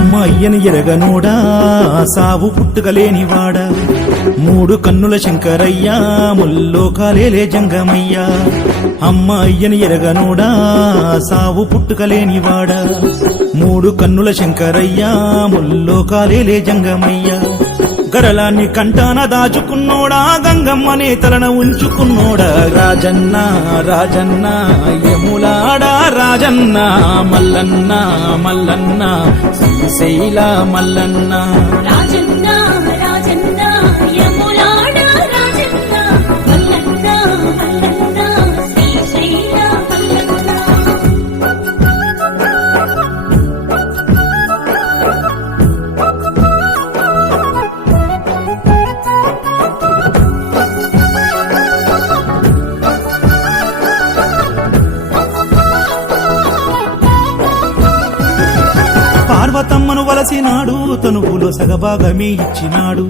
అమ్మ అయ్యని ఎరగనోడా? సావు పుట్టుకలేనివాడా. మూడు కన్నుల శంకరయ్యా ముల్లోకాలేలే జంగమయ్యా. అమ్మ అయ్యని ఎరగనోడా? సావు పుట్టుకలేనివాడా. మూడు కన్నుల శంకరయ్యా ముల్లోకాలేలే జంగమయ్యా. గరలాన్ని కంటాన దాచుకున్నోడా? గంగమ్మనే తలన ఉంచుకున్నోడా? రాజన్న రాజన్న మల్లన్న మల్లన్న మల్లన్న శ్రీశైల మల్లన్న. పార్వతమ్మను తనువులో సగభాగమే ఇచ్చినాడు.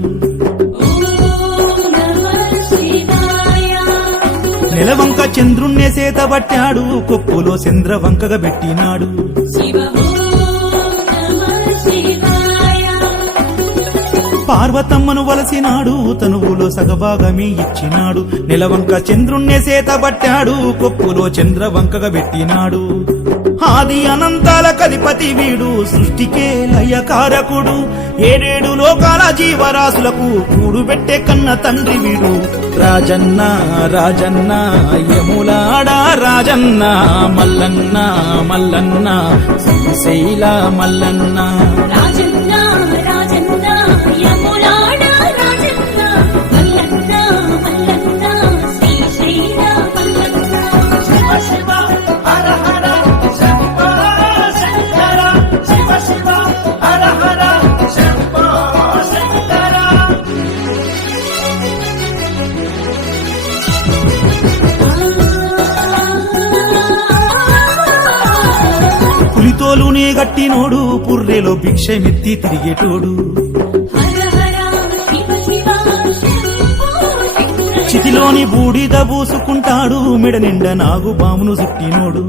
నెలవంక చంద్రుణ్ణే సేతబట్టాడు కొప్పులో చంద్రవంకగా పెట్టినాడు. పార్వతమ్మను వలసినాడు తనువులో సగభాగమే ఇచ్చినాడు. నెలవంక చంద్రుణ్ణే సేతబట్టాడు కొప్పులో చంద్రవంకగా పెట్టినాడు. ఆది అనంతాల కధిపతి వీడు సృష్టికే లయకారకుడు. ఏడేడు లోకాల జీవరాశులకు కూడుబెట్టే కన్న తండ్రి వీడు. రాజన్న రాజన్న యములాడా రాజన్న మల్లన్న మల్లన్న శ్రీశైల మల్లన్న. రాజన్న పులితోలునే గట్టినోడు పుర్రెలో భిక్షమెత్తి తిరిగేటోడు. చితిలోని బూడిద పూసుకుంటాడు మెడ నిండా నాగు బామును చుట్టినోడు.